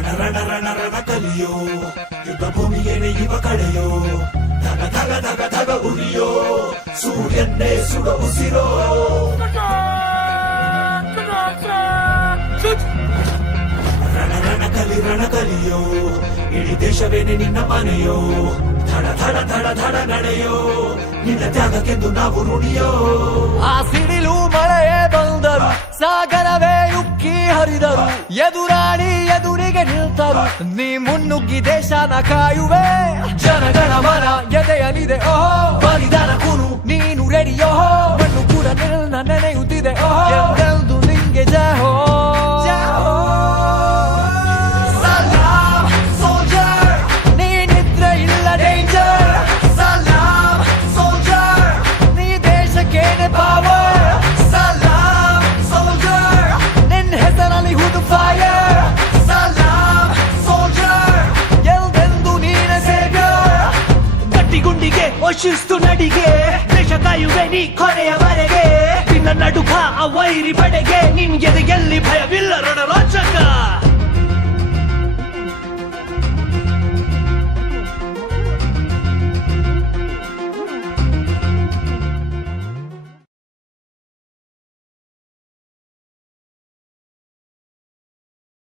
ರಣ ಕಲಿಯೋ ಯುದ್ಧ ಭೂಮಿಯೇನೆ ಇವ ಕಡೆಯೋ ಧಗ ಧಗ ಧಗ ಧಗ ಉರಿಯೋ ಸೂರ್ಯನ್ನೇ ಸುಡ ಉಸಿರೋ ರಣ ಕಲಿಯೋ ಇಡೀ ದೇಶವೇನೆ ನಿನ್ನ ಮನೆಯೋ ಧಡ ಧಡ ಧಡ ಧಡ ನಡೆಯೋ ನಿನ್ನ ತ್ಯಾಗಕ್ಕೆಂದು ನಾವು ರುಣಿಯೋ ಆ ಸಿಡಿಲು ಮಳೆಯೇ ಬಂದರು ಸಾಗರವೇ ಉಕ್ಕಿ ಹರಿದರು ಎದುರಾಳಿ ಎದುರಿಗೆ ನಿಲ್ತರು ನೀ ಮುನ್ನುಗ್ಗಿ ದೇಶನ ಕಾಯುವೆ ಜನಗಣ ಮನ ಎದೆಯಲಿದೆ ಓಹೋ ಬಲಿದಾನ ಕುರು ನೀನು ರೆಡಿಯೋ ಮಣ್ಣು ಕೂಡ ನಿನ್ನ ನೆನೆಯುತ್ತಿದೆ ಓಹೋ ಎಂದೆಂದು ನಿಂಗೆ ಜಹೋ ಶಿಸ್ತು ನಡಿಗೆ ದೇಶ ಕಾಯುವೆ ನೀ ಕೊನೆಯವರೆಗೆ ನಿನ್ನ ನಡುಕ ಆ ವೈರಿ ಪಡೆಗೆ ನಿನ್ಗೆ ಎಲ್ಲಿ ಭಯವಿಲ್ಲ ರಣರೋಚಕ